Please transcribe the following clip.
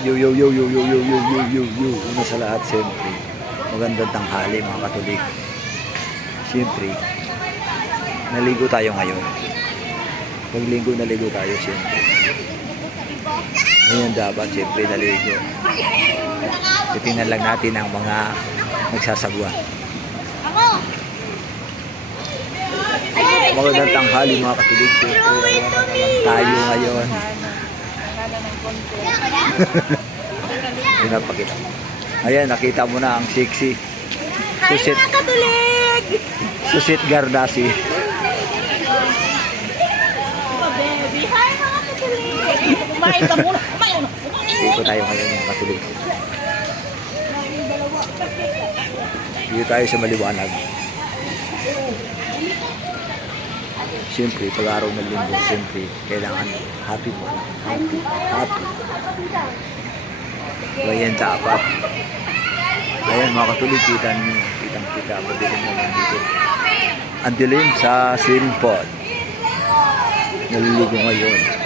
Yo. Una sa lahat, siyempre, magandang tanghali mga Katolik. Siyempre, naligo tayo ngayon. Paglinggo naligo tayo, siyempre. Ngayon dapat, siyempre, naligo. Titingnan lang natin ang mga nagsasagwa. Magandang tanghali mga Katolik. Siyempre, tayo ngayon. Pinapakita. Ayan, nakita mo na ang sexy. Susit. Hi mga Katolik! Susit Gardasi. Baby, hi mga Katolik! Kumain ka muna, kumain. Dito tayo ngayon mga Katolik. Dito tayo sa maliwanag. Siyempre, pag-araw ng linggo, siyempre, kailangan happy. Ayan, dapat. Ayan, mga Katolik, kita nyo. Kitang-kita, madilim naman dito. Ang dilim sa swimming pool. Naliligo ngayon.